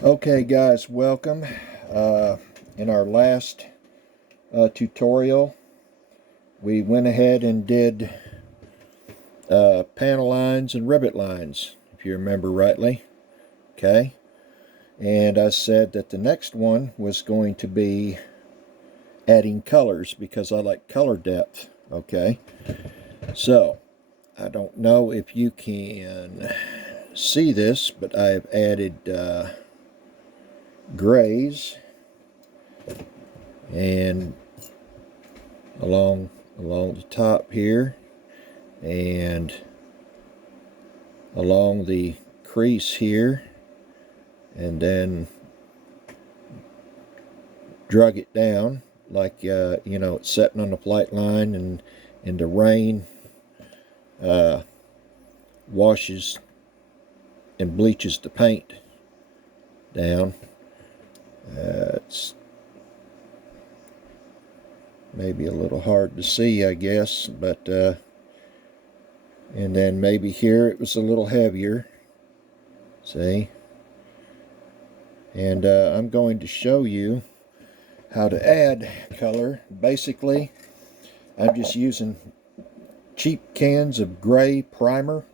Okay guys, welcome. In our last tutorial we went ahead and did panel lines and rivet lines, if you remember rightly. Okay, and I said that the next one was going to be adding colors because I like color depth. Okay, so I don't know if you can see this, but I have added grays and along the top here and along the crease here, and then drug it down like it's setting on the flight line, and the rain washes and bleaches the paint down. It's maybe a little hard to see, I guess, but and then maybe here it was a little heavier, see, and I'm going to show you how to add color. Basically, I'm just using cheap cans of gray primer,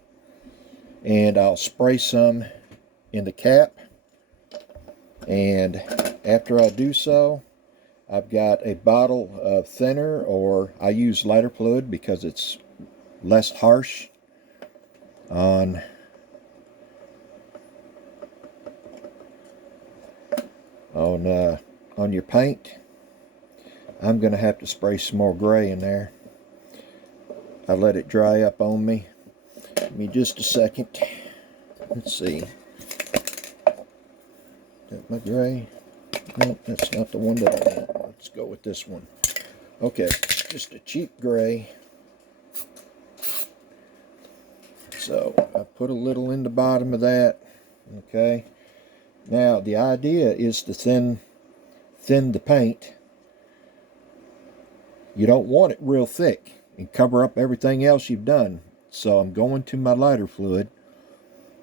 and I'll spray some in the cap, and after I do so, I've got a bottle of thinner, or I use lighter fluid because it's less harsh on your paint. I'm gonna have to spray some more gray in there. I let it dry up on me. Give me just a second. Let's see. Is that my gray? No, that's not the one that I want. Let's go with this one. Okay, just a cheap gray. So I put a little in the bottom of that. Okay. Now the idea is to thin the paint. You don't want it real thick and cover up everything else you've done. So I'm going to my lighter fluid.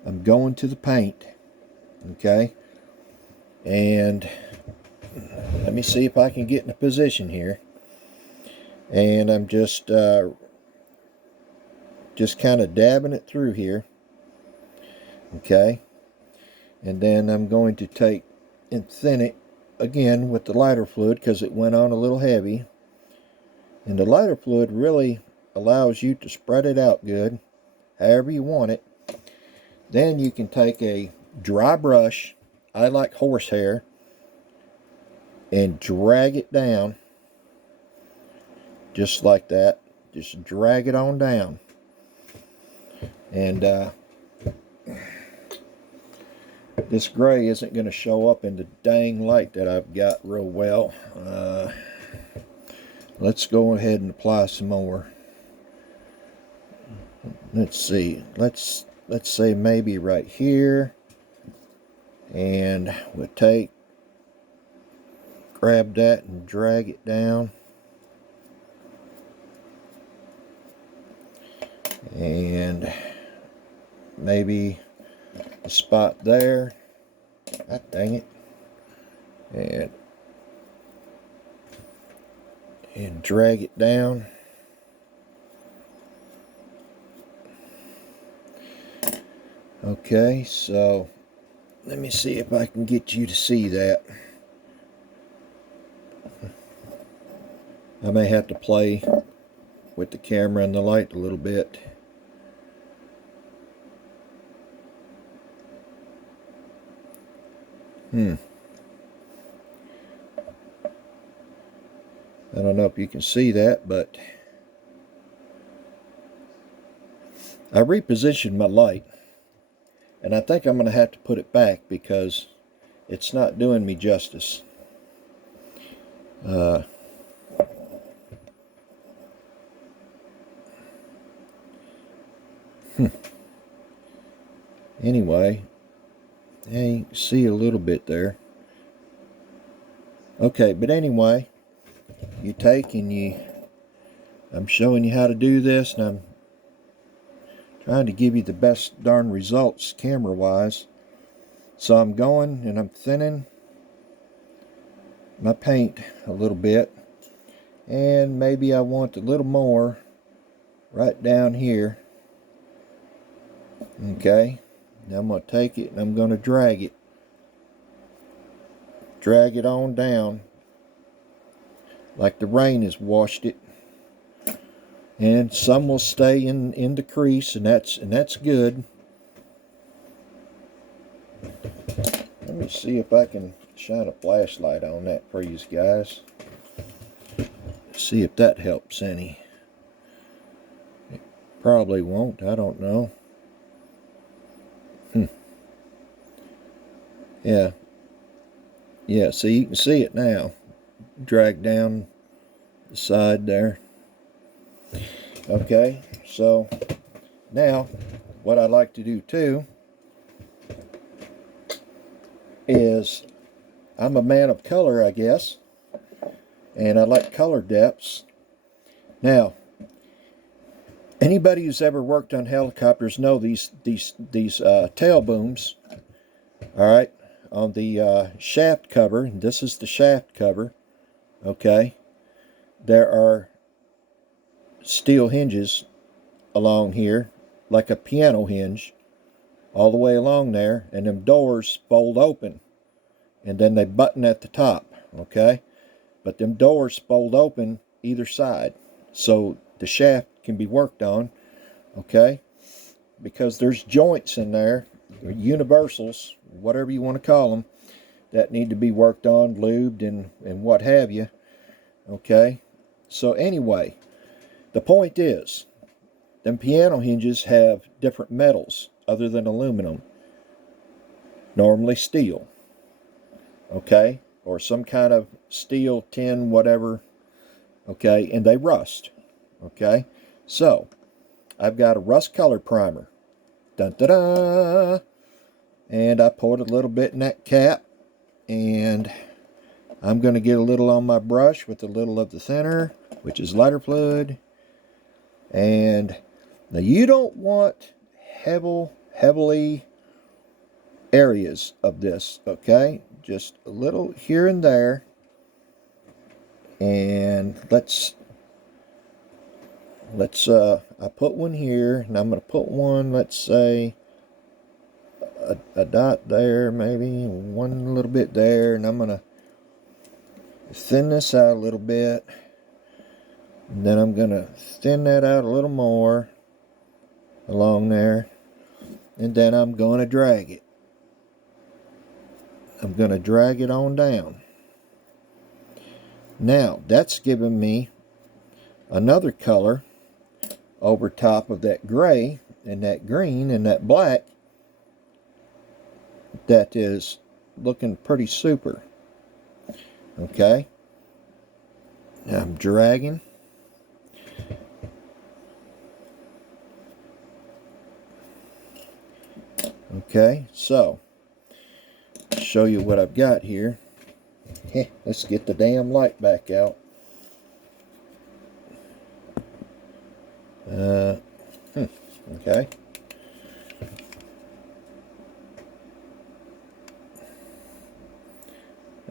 I'm going to the paint. Okay. And let me see if I can get in a position here. And I'm just kind of dabbing it through here. Okay. And then I'm going to take and thin it again with the lighter fluid because it went on a little heavy. And the lighter fluid really allows you to spread it out good, however you want it. Then you can take a dry brush, I like horsehair, and drag it down just like that. Just drag it on down. And this gray isn't going to show up in the dang light that I've got real well. Let's go ahead and apply some more. Let's see. Let's say maybe right here. And we'll grab that and drag it down. And maybe a spot there. God dang it. And drag it down. Okay, so let me see if I can get you to see that. I may have to play with the camera and the light a little bit. I don't know if you can see that, but I repositioned my light, and I think I'm going to have to put it back because it's not doing me justice. Anyway, you can see a little bit there. Okay, but anyway, you take and I'm showing you how to do this, and I'm trying to give you the best darn results camera-wise. So I'm going and I'm thinning my paint a little bit, and maybe I want a little more right down here. Okay, now I'm going to take it and I'm going to drag it on down like the rain has washed it. And some will stay in the crease, and that's good. Let me see if I can shine a flashlight on that for you guys. See if that helps any. It probably won't, I don't know. Yeah, so you can see it now. Drag down the side there. Okay, so now what I like to do too is, I'm a man of color, I guess, and I like color depths. Now, anybody who's ever worked on helicopters know these tail booms. All right, on the shaft cover. This is the shaft cover. Okay, there are steel hinges along here, like a piano hinge, all the way along there, and them doors fold open, and then they button at the top. Okay, but them doors fold open either side, so the shaft can be worked on. Okay, because there's joints in there, universals, whatever you want to call them, that need to be worked on, lubed, and what have you. Okay, so anyway, the point is, them piano hinges have different metals other than aluminum, normally steel, okay, or some kind of steel, tin, whatever, okay, and they rust. Okay, so I've got a rust color primer. Dun, da, da. And I poured a little bit in that cap, and I'm going to get a little on my brush with a little of the thinner, which is lighter fluid. And now you don't want heavily areas of this, okay? Just a little here and there. And let's I put one here, and I'm going to put one, let's say a dot there, maybe one little bit there, and I'm going to thin this out a little bit, and then I'm going to thin that out a little more along there, and then I'm going to drag it. I'm going to drag it on down. Now that's giving me another color over top of that gray and that green and that black that is looking pretty super. Okay, now I'm dragging. Okay, so show you what I've got here. Let's get the damn light back out. Okay.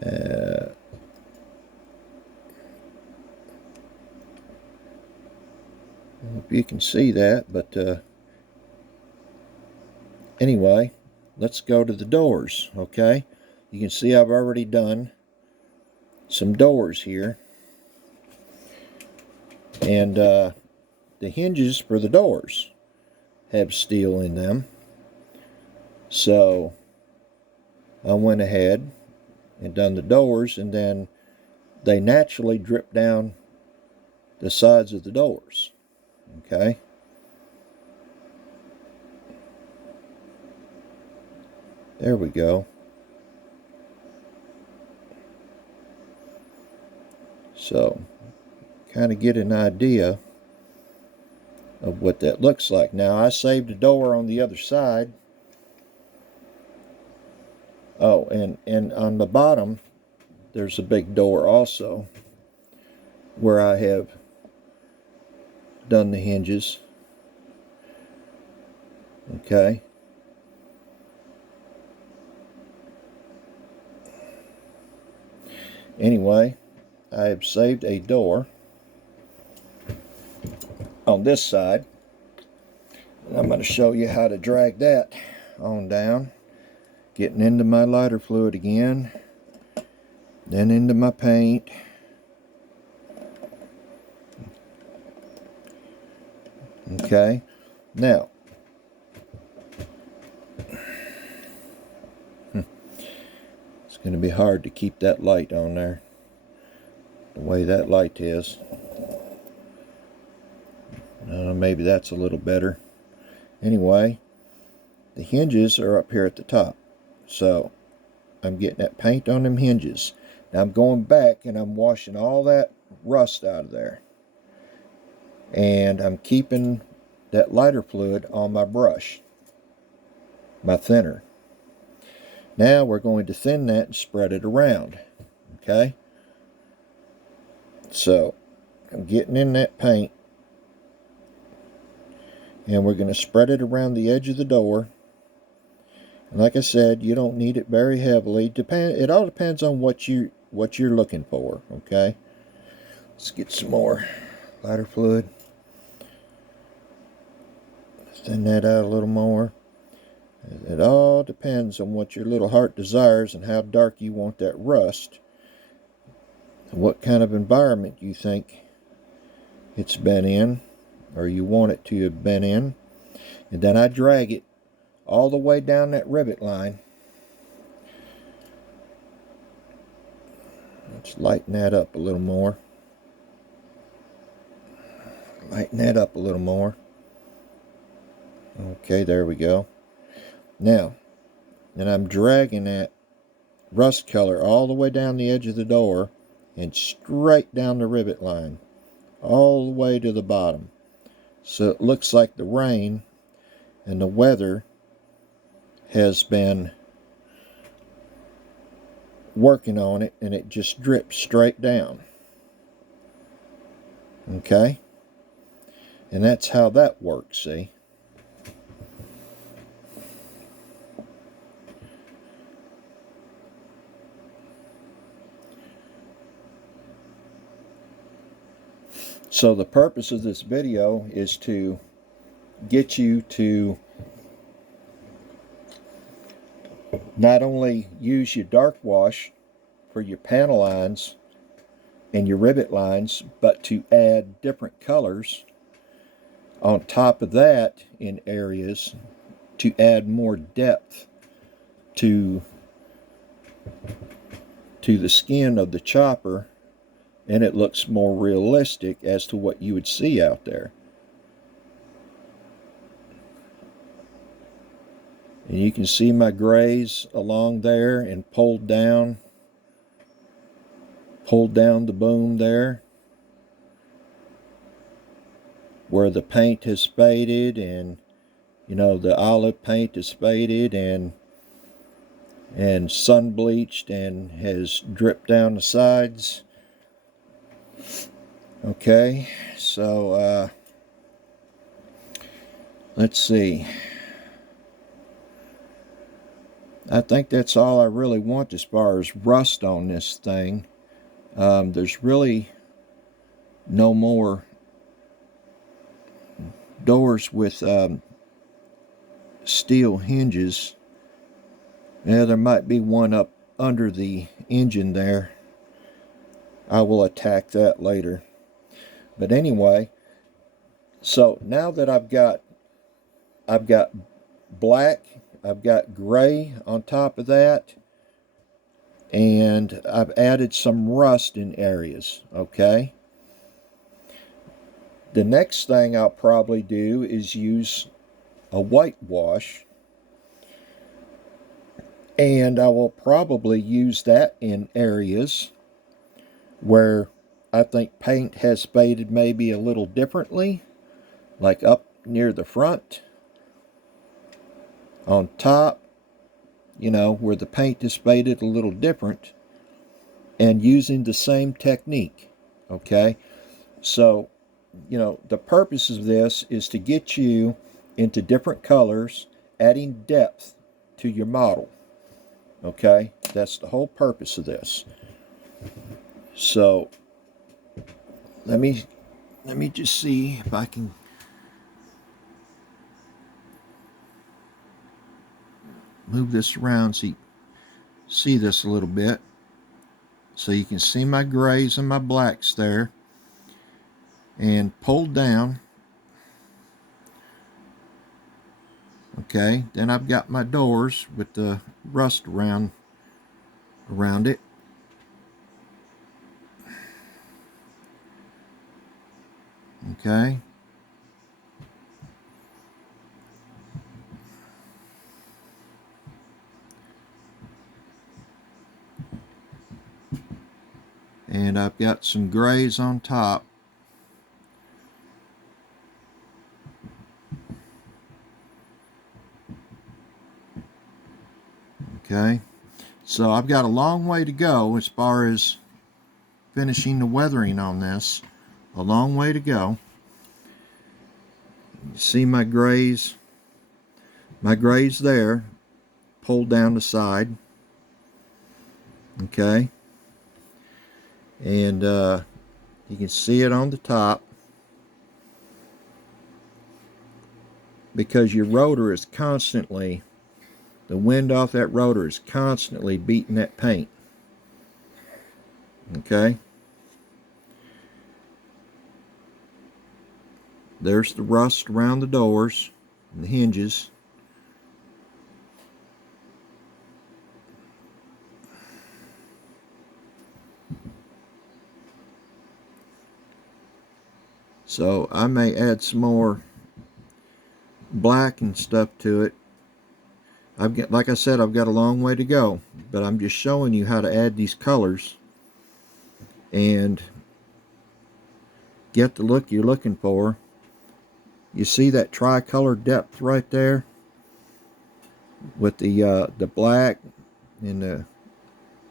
I hope you can see that, but anyway, let's go to the doors. Okay, you can see I've already done some doors here, and the hinges for the doors have steel in them, so I went ahead and done the doors, and then they naturally drip down the sides of the doors. Okay, there we go. So kind of get an idea of what that looks like. Now I saved a door on the other side. Oh, and on the bottom there's a big door also where I have done the hinges. Okay, Anyway, I have saved a door on this side. And I'm going to show you how to drag that on down. Getting into my lighter fluid again. Then into my paint. Okay. Now, it's going to be hard to keep that light on there. The way that light is. Maybe that's a little better. Anyway, the hinges are up here at the top. So, I'm getting that paint on them hinges. Now I'm going back and I'm washing all that rust out of there. And I'm keeping that lighter fluid on my brush, my thinner. Now we're going to thin that and spread it around. Okay? So, I'm getting in that paint. And we're going to spread it around the edge of the door. And like I said, you don't need it very heavily. It all depends on what you're looking for. Okay? Let's get some more lighter fluid. Thin that out a little more. It all depends on what your little heart desires and how dark you want that rust. And what kind of environment you think it's been in, or you want it to have been in. And then I drag it all the way down that rivet line. Let's lighten that up a little more. Lighten that up a little more. Okay, there we go. Now, then I'm dragging that rust color all the way down the edge of the door and straight down the rivet line, all the way to the bottom. So it looks like the rain and the weather has been working on it, and it just drips straight down. Okay? And that's how that works, see? So the purpose of this video is to get you to not only use your dark wash for your panel lines and your rivet lines, but to add different colors on top of that in areas to add more depth to the skin of the chopper, and it looks more realistic as to what you would see out there. And you can see my grays along there and pulled down the boom there where the paint has faded, and you know, the olive paint is faded and sun bleached and has dripped down the sides. Okay, so let's see. I think that's all I really want as far as rust on this thing. There's really no more doors with steel hinges. Yeah, there might be one up under the engine there. I will attack that later. But anyway, so now that I've got black, I've got gray on top of that, and I've added some rust in areas, okay? The next thing I'll probably do is use a whitewash, and I will probably use that in areas where I think paint has faded maybe a little differently, like up near the front, on top, you know, where the paint is faded a little different, and using the same technique, okay? So, you know, the purpose of this is to get you into different colors, adding depth to your model, okay? That's the whole purpose of this. So let me just see if I can move this around so you see this a little bit. So you can see my grays and my blacks there, and pulled down. Okay, then I've got my doors with the rust around it. Okay. And I've got some grays on top. Okay, so I've got a long way to go as far as finishing the weathering on this. A long way to go. You see my grays there, pulled down the side. Okay, and you can see it on the top, because your rotor is constantly, the wind off that rotor is constantly beating that paint. Okay, there's the rust around the doors and the hinges. So I may add some more black and stuff to it. Like I said, I've got a long way to go, but I'm just showing you how to add these colors and get the look you're looking for. You see that tricolor depth right there with the black and the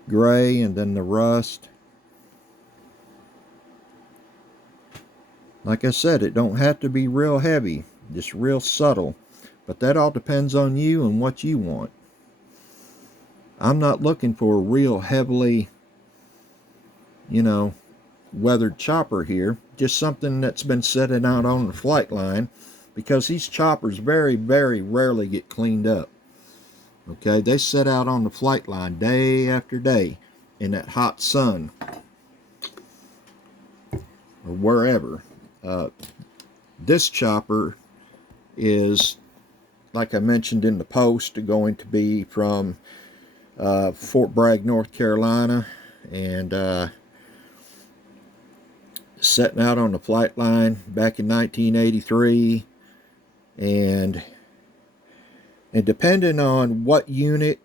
gray and then the rust. Like I said, it don't have to be real heavy, just real subtle, but that all depends on you and what you want. I'm not looking for a real heavily, weathered chopper here, just something that's been sitting out on the flight line, because these choppers very, very rarely get cleaned up. Okay, they sit out on the flight line day after day in that hot sun or wherever. This chopper is, like I mentioned in the post, going to be from Fort Bragg, North Carolina, and setting out on the flight line back in 1983, and depending on what unit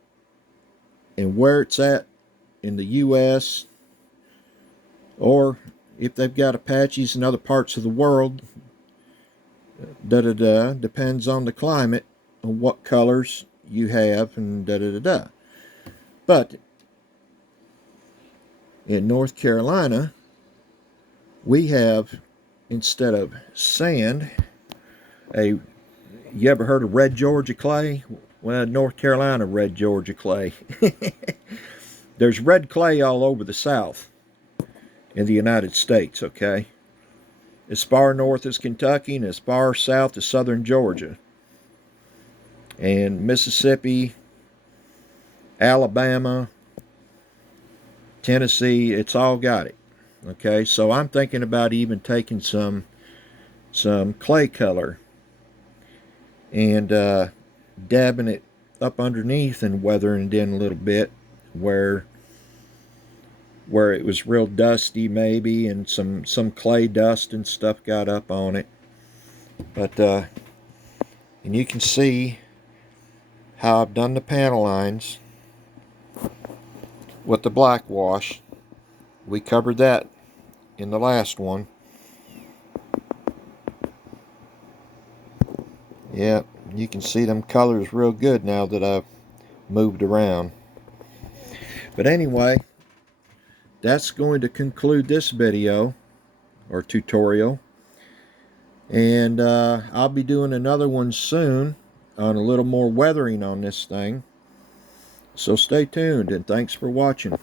and where it's at in the U.S., or if they've got Apaches in other parts of the world, depends on the climate, on what colors you have, and But in North Carolina, we have, instead of sand, you ever heard of red Georgia clay? Well, North Carolina red Georgia clay. There's red clay all over the South in the United States, okay? As far north as Kentucky and as far south as southern Georgia. And Mississippi, Alabama, Tennessee, it's all got it. Okay, so I'm thinking about even taking some clay color and dabbing it up underneath and weathering it in a little bit where it was real dusty maybe, and some clay dust and stuff got up on it. But and you can see how I've done the panel lines with the black wash. We covered that in the last one. Yeah, you can see them colors real good now that I've moved around. But anyway, that's going to conclude this video or tutorial, and I'll be doing another one soon on a little more weathering on this thing. So stay tuned, and thanks for watching.